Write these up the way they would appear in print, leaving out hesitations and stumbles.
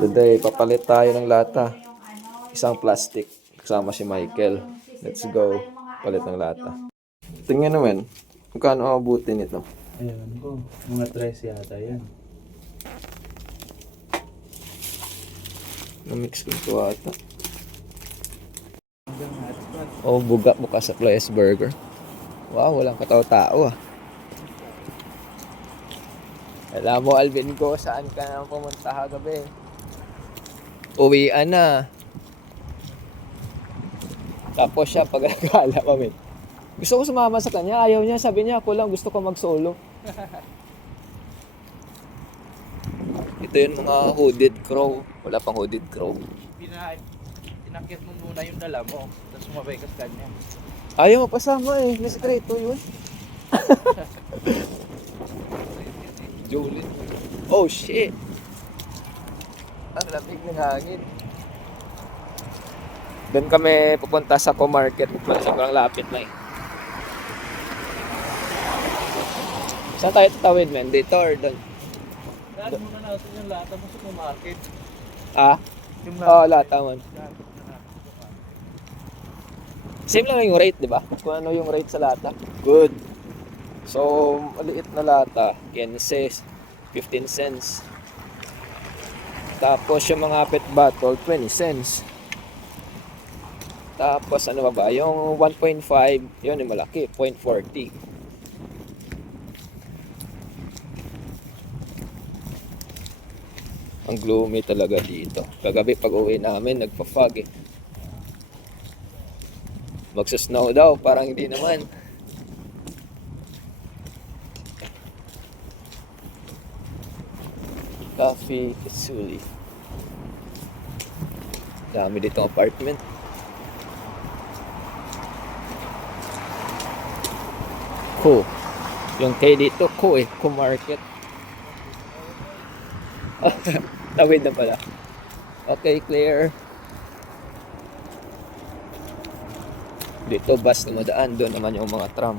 Today, papalit tayo ng lata. Isang plastic. Kasama si Michael. Let's go. Palit ng lata. Tingnan naman. Magkano abutin ito? Ayan ko. Mga 3 yata yan. Namix ko ito ata. Oh, buga bukas sa Players Burger. Wow, walang katao-tao ah. Alam mo, Alvin ko, saan ka na pumunta kagabi? Uwian na. Tapos siya, pag nagkala kami. Gusto ko sumama sa kanya, ayaw niya. Sabi niya, ako lang gusto ko mag-solo. Ito yung mga hooded crow. Wala pang hooded crow. Tinakit mo muna yung dala mo. Tapos sumabay ka sa kanya. Ayaw mo pasama eh. May sekreto yun. Juliet. Oh shit. Ang lamig ng hangin. Doon kami pupunta sa co-market. Sobrang lapit na eh. Saan tayo tatawid, man? Dito or doon? Daan muna natin yung lata mo sa market. Ah? Yung Oo, lata man. Same lang yung rate, di ba? Kung ano yung rate sa lata. Good. So, maliit na lata, 15 cents. Tapos yung mga pet bottle, 20 cents. Tapos ano ba ba? Yung 1.5, yun yung malaki, 0.40. Ang gloomy talaga dito. Kagabi pag uwi namin, nagpa-fog eh. Magsusnow daw, parang hindi naman. Coffee Kitsuli. Dami dito apartment. Ko. Yung kay dito, ko eh. Ko market. Tawid na pala. Okay, clear. Dito bus na madaan. Doon naman yung mga tram.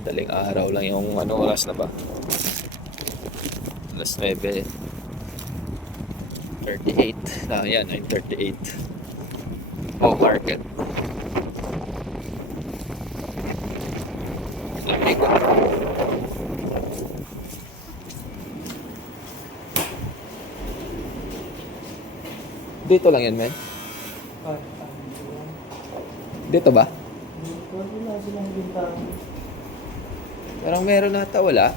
Daling araw lang yung ano, oras na ba? Alas 9. 38. Ah, yan, 9:38. Oh, market. Lamig. Dito lang yan, men? Dito ba? Wala silang bintang. Parang meron nata, wala?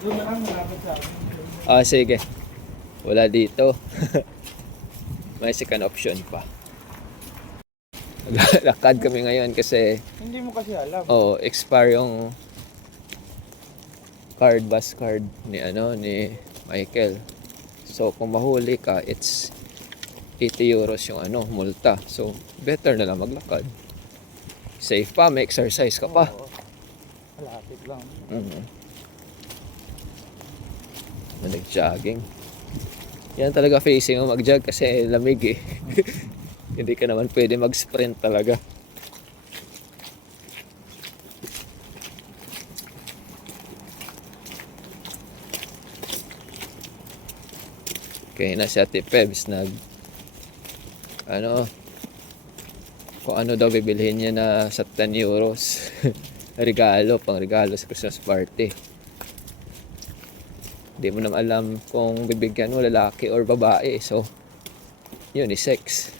Doon na lang malapit sa akin. Ah, sige. Wala dito. May second option pa. Lakad kami ngayon kasi Hindi mo kasi alam. expire yung bus card ni Michael. So kung mahuli ka, it's 80 euros yung multa. So better na lang maglakad. Safe pa, may exercise ka pa. Oo. Malapit lang. Nag-jogging. Yan talaga facing mo mag-jog kasi lamig eh. Hindi ka naman pwede mag-sprint talaga. Okay na si Ate Pebs kung ano daw bibilhin niya na sa 10 euros. Pang regalo sa Christmas party. Hindi mo naman alam kung bibigyan mo lalaki or babae. So, unisex.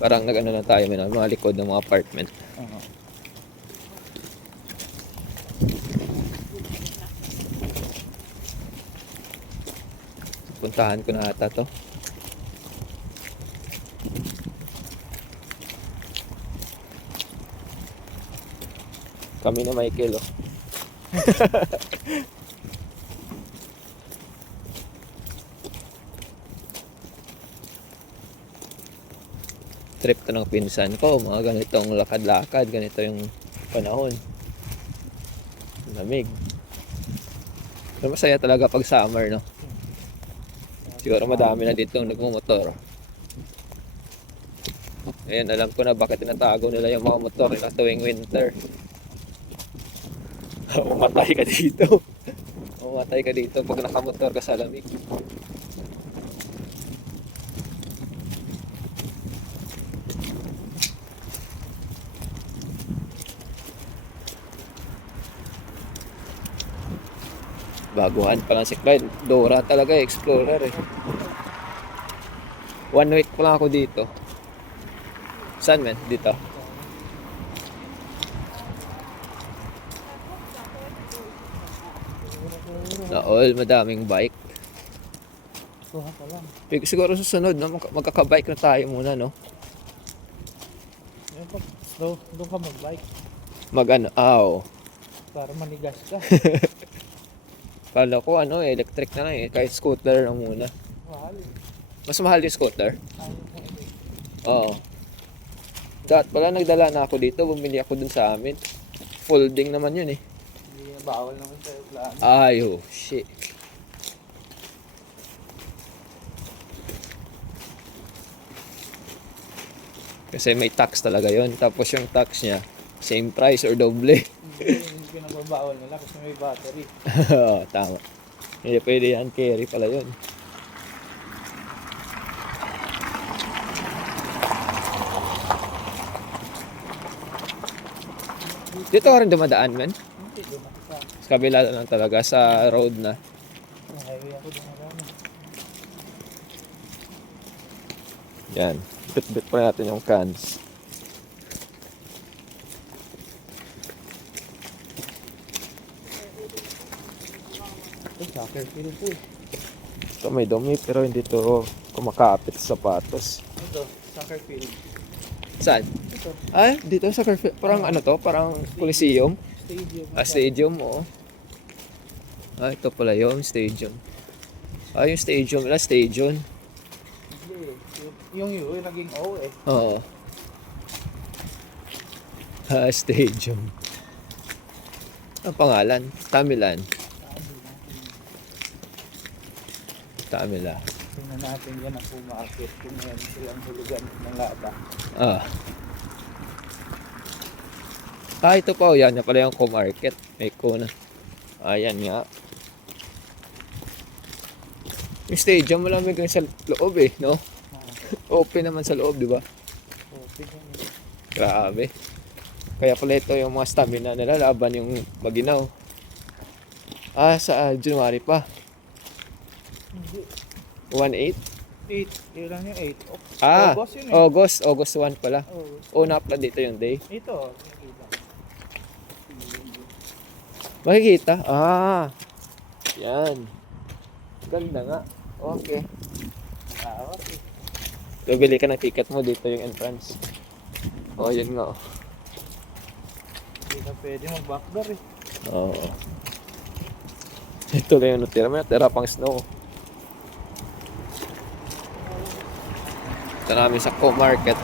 Parang nag-ano na tayo, mga likod ng mga apartment. Puntahan ko na ata to. Kami na Michael oh. Trip to ng pinsan ko, mga ganitong lakad-lakad, ganito yung panahon. Lamig. Pero masaya talaga pag summer, no? Siguro madami na dito nagmumotor. Ayan, alam ko na bakit tinatago nila yung mga motor nila tuwing winter. Umatay ka dito. Umatay ka dito pag nakamotor ka sa lamig. Baguhan pa lang si Clyde. Dora talaga, explorer eh. 1 week pa lang ako dito. Saan men? Dito? Na all, madaming bike. Kuha ka lang. Siguro susunod, no? Magkakabike na tayo muna, no? Yan pa, doon ka mag-bike Mag-ano, aw. para manigas ka. Kala ko, ano, electric na lang eh. Kahit scooter lang muna. Mahal. Mas mahal yung scooter. Ayaw mo eh. Oo. Dahil pala nagdala na ako dito, bumili ako dun sa amin. Folding naman yun eh. Hindi bawal naman sa plano. Ay, oh, shit. Kasi may tax talaga yon. Tapos yung tax niya, same price or doble. Hindi pinababawal nila kasi may battery. Oo, tama. Hindi pwede yan, carry pala yun. Dito ka rin dumadaan, man. Hindi, doon ako sa Sa kabila lang talaga, sa road na. highway ako doon marami. Yan. Bit-bit pa natin yung cans. Ito, soccer field po eh. Ito may dumi pero hindi to kumakapit sa sapatos. Ito, soccer field. Saan? Ito, Ay, dito sa parang ano to? Parang Coliseum? stadium. Stadium, oo. Ito pala yung stadium. Yung stadium nila, stadium. Hindi, yung U, naging O eh. Oo. Stadium. Ang pangalan? Tamilan. Tamila. Tingnan natin yan ang pumakit kung yan silang hulugan ng laba. Ito pa, yan. Yan pala yung co-market. May na. Ayan nga. Yung stadium, malamig lang sa loob eh, no? Open naman sa loob, di ba? Open yan eh. Grabe. Kaya pala ito yung mga stamina nila laban yung Maginaw. Sa January pa. Hindi. 1-8? 8, yun lang yung 8. August August yun eh. August 1 pala. August. Na-upload dito yung day. Ito, nakikita. Makikita? Yan. Ganda nga. Okay. Lawak eh. Bibili ka ng ticket mo, dito yung entrance. Yun nga. Hindi ka pwede mag-backdoor eh. Oo. Ito lang yung natira. May natira pang snow. Ito namin sa co-market.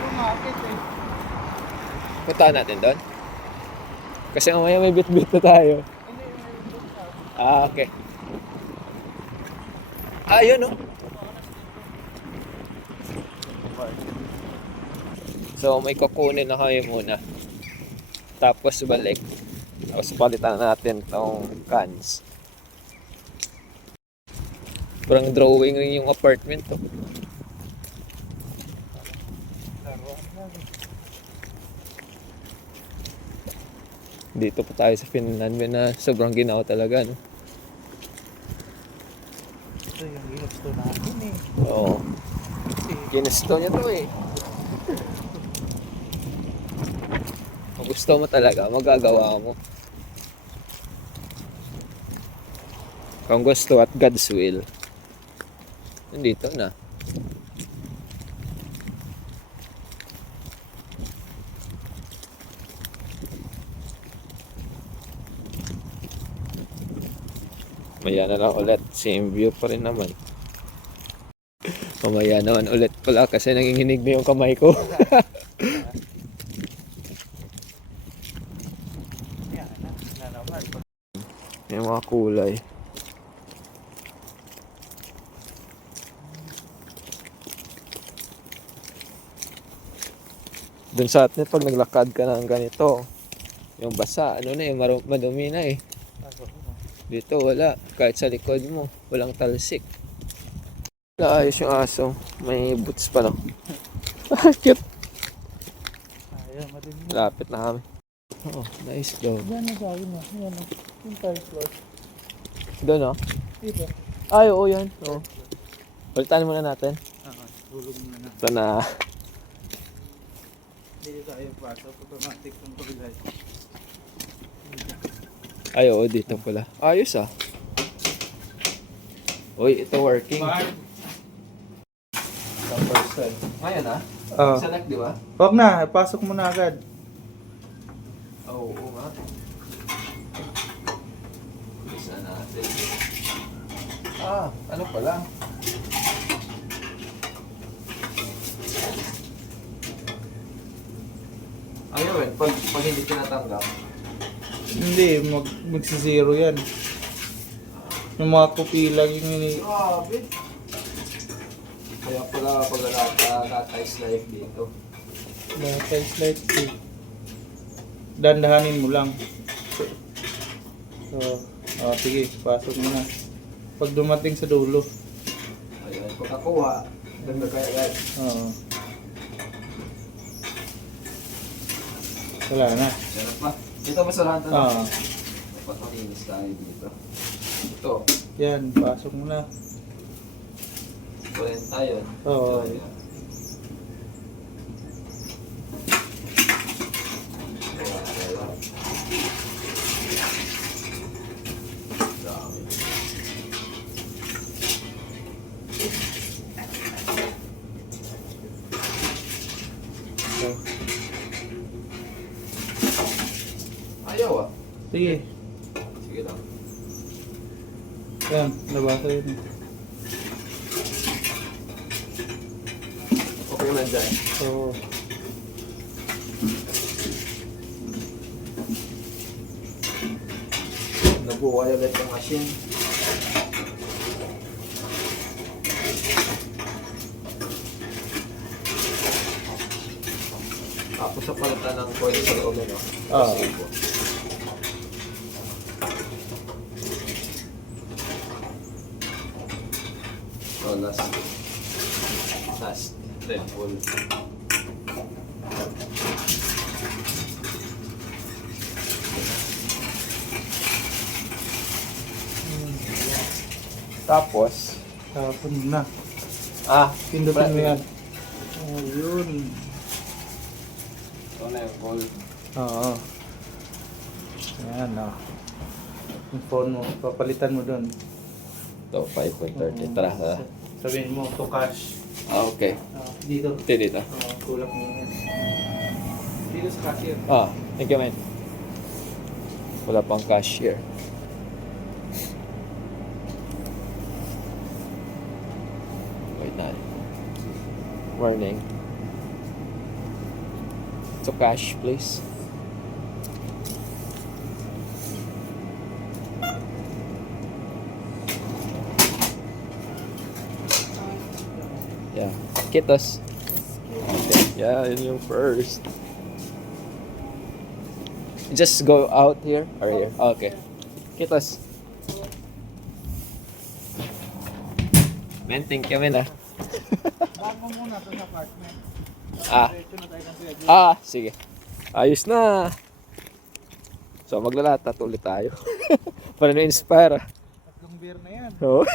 Pumakit eh. Puntaan natin doon. Kasi mamaya may bit-bit na tayo. Okay. Yun no. So may kukunin na kami muna. Tapos balik. Tapos palitan natin tong cans. Parang drawing rin yung apartment to. Laruan lang eh. Dito pa tayo sa Finland na sobrang ginaw talaga, no? Ito yung ginusto natin eh. Oo. Kasi Ginusto niya to eh. Kung gusto mo talaga, magagawa mo. Kung gusto at God's will, nandito na. Mamaya na lang ulit. Same view pa rin naman. Mamaya naman ulit pala kasi nanginginig na yung kamay ko. yan na naman. Yung mga kulay. Dun sa atin, pag naglakad ka ng ganito, yung basa, ano na eh, madumi na eh. Dito wala, kahit sa likod mo, walang talsik. Wala, ayos yung aso. May boots pa, no? Cute. Ayaw, madilim. Lapit na kami. Oh, nice dog. Yan na sa akin, yan na. Yung third floor. Doon, no? Dito. Ay, oo, yan. Oo. Balitaan muna natin. Tulog na na. Ito na. Dito tayo pasok, automatic yung pagilay. Ay, oo, dito pala. Ayos ah. Uy, ito working. Sa person. Ngayon ah? Oo. Sa neck, di ba? Huwag na, pasok mo na agad. Oo, oo nga. Bisa natin. Ah, ano pala? Ayun, pag hindi tinatanggap. Hindi, magsi-zero yan. Yung mga pupilang yung Grabe. Kaya pala pag nata-ice life dito. Data slide C. Dandahanin mo lang. So, sige, pasok mo na. Pag dumating sa dulo. Ayun, pag nakuha, ganda kaya agad. Oo. Wala na. Sarap pa. Dito masalahan to. Oo. Dapat makinis tayo dito. Ito, Yan, pasok mo na. 40 yun. Oo. Ayan. Dami. So, Ayaw ah. sige. Sige lang. Yan, nabasa yun. Okay man dyan. So, Nabuhay ulit yung machine. Tapos sa palitan ng coil sa loob, no? Oo. So, last Red Bull. Tapos, tapon mo na. pindutin Pindutin mo yan. Oh, yun. Ito na yung ball. Oo. Yan, yung phone mo, papalitan mo dun. Ito, 5.30. Tara, tara. Sabihin mo, to cash. Okay. Dito. Ito dito. Tulak mo yan. Dito sa cashier. Thank you, man. Wala pang cashier. Wait na. Morning. To cash, please. Yeah. Kitos. Okay. Yeah, yun yung first. Just go out here or here? Okay. Kitos. Men, thank you, men, ah. Bago muna to sa apartment. Diretso na tayo ng Kuya Joe. Sige. Ayos na. So, maglalatat ulit tayo. Para na-inspire, ah. Tatlong beer na yan. Oo.